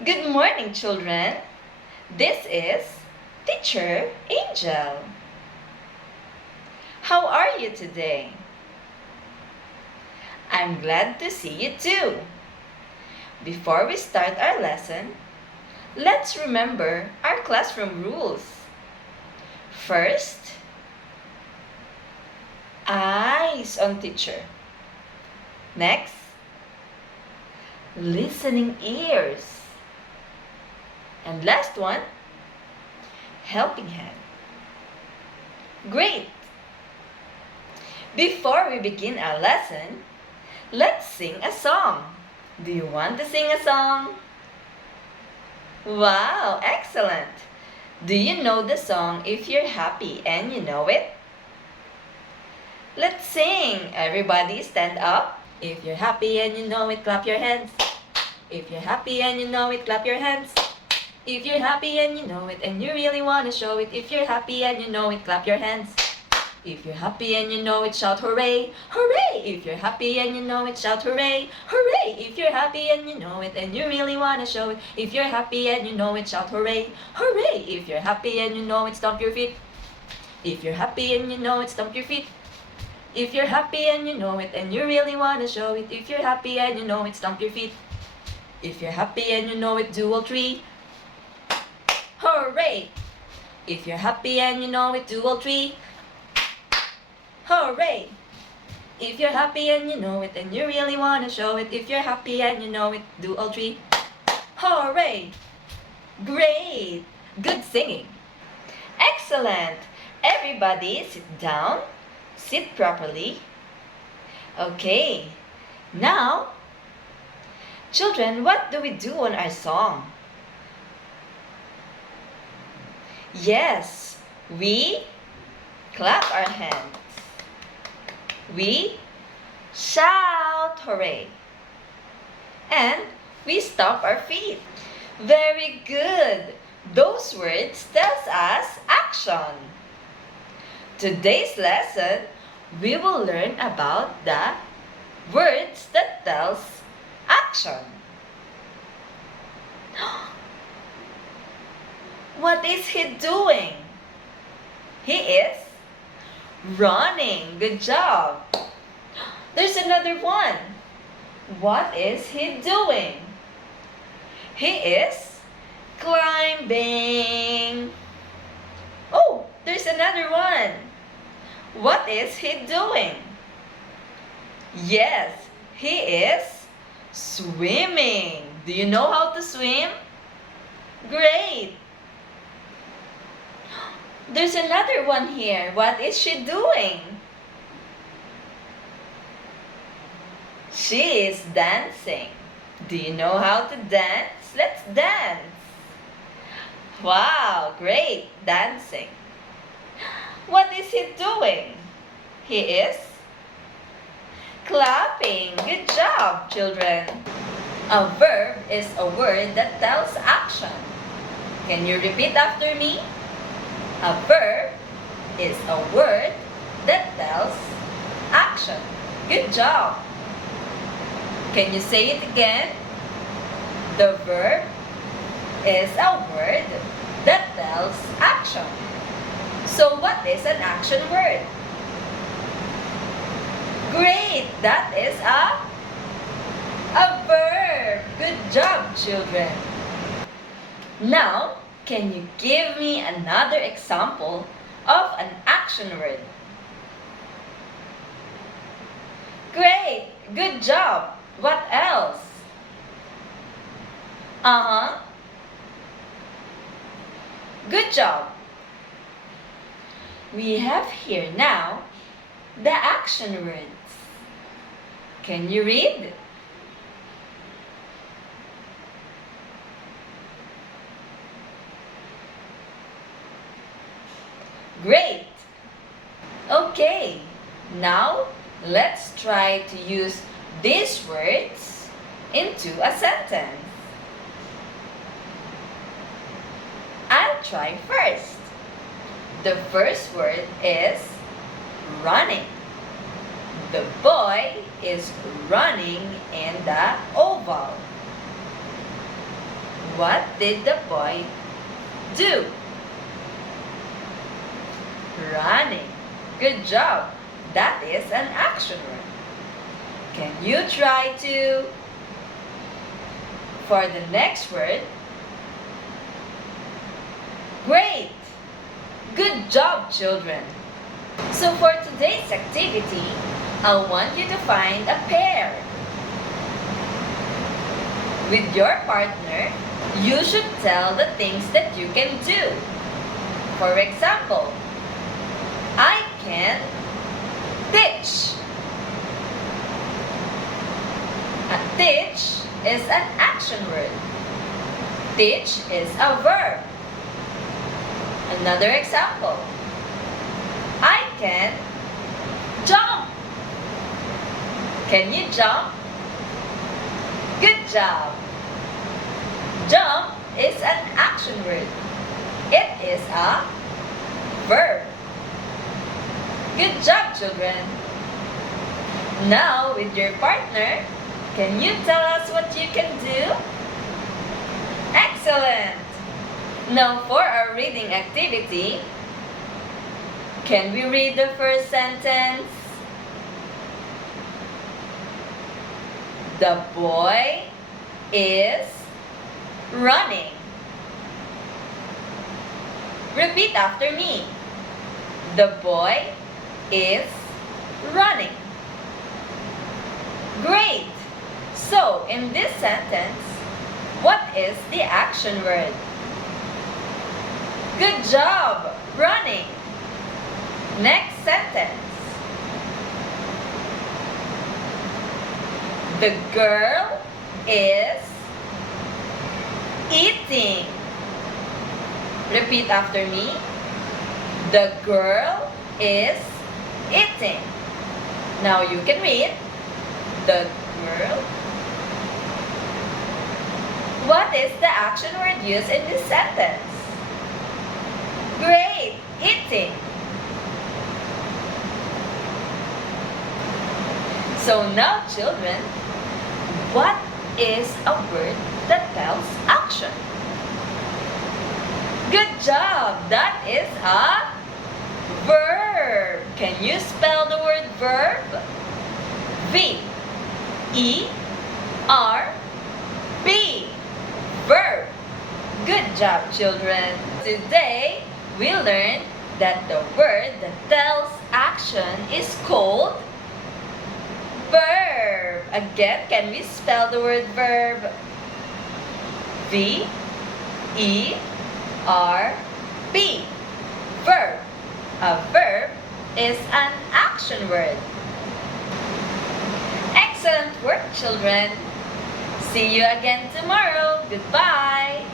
Good morning, children. This is Teacher Angel. How are you today? I'm glad to see you too. Before we start our lesson, let's remember our classroom rules. First, eyes on teacher. Next, listening ears. And last one, helping hand. Great! Before we begin our lesson, let's sing a song. Do you want to sing a song? Wow, excellent! Do you know the song If You're Happy and You Know It? Let's sing! Everybody stand up. If you're happy and you know it, clap your hands. If you're happy and you know it, clap your hands. If you're happy and you know it and you really want to show it, if you're happy and you know it, clap your hands. If you're happy and you know it, shout hooray, hooray! If you're happy and you know it, shout hooray, hooray! If you're happy and you know it and you really want to show it, if you're happy and you know it, shout hooray, hooray! If you're happy and you know it, stomp your feet. If you're happy and you know it, stomp your feet. If you're happy and you know it and you really want to show it, if you're happy and you know it, stomp your feet. If you're happy and you know it, do all three. Hooray! If you're happy and you know it, do all three. Hooray! If you're happy and you know it and you really want to show it, if you're happy and you know it, do all three. Hooray! Great! Good singing. Excellent! Everybody sit down. Sit properly. Okay. Now, children, what do we do on our song? Yes, we clap our hands. We shout hooray. And we stomp our feet. Very good. Those words tells us action. Today's lesson, we will learn about the words that tells action. What is he doing? He is running. Good job. There's another one. What is he doing? He is climbing. Oh, there's another one. What is he doing? Yes, he is swimming. Do you know how to swim? Great. There's another one here. What is she doing? She is dancing. Do you know how to dance? Let's dance. Wow, great, dancing. What is he doing? He is clapping. Good job, children. A verb is a word that tells action. Can you repeat after me? A verb is a word that tells action. Good job. Can you say it again? The verb is a word that tells action. So what is an action word? Great! That is a verb. Good job, children. Now, can you give me another example of an action word? Great! Good job! What else? Good job! We have here now the action words. Can you read? Great! Okay, now let's try to use these words into a sentence. I'll try first. The first word is running. The boy is running in the oval. What did the boy do? Running. Good job. That is an action word. Can you try to? For the next word, great. Good job, children. So for today's activity, I want you to find a pair. With your partner, you should tell the things that you can do. For example, I can teach. Teach is an action word. Teach is a verb. Another example. I can jump. Can you jump? Good job. Jump is an action word. It is a verb. Good job, children. Now, with your partner, can you tell us what you can do? Excellent! Now, for our reading activity, can we read the first sentence? The boy is running. Repeat after me. The boy is running. Great! So, in this sentence, what is the action word? Good job! Running. Next sentence. The girl is eating. Repeat after me. The girl is eating. Now you can read. The girl. What is the action word used in this sentence? Great! Eating. So now, children, what is a word that tells action? Good job! That is a verb. Can you spell the word verb? V-E-R-B. Verb. Good job, children. Today, we learned that the word that tells action is called verb. Again, can we spell the word verb? V-E-R-B. Verb. A verb is an action word. Excellent work, children. See you again tomorrow. Goodbye.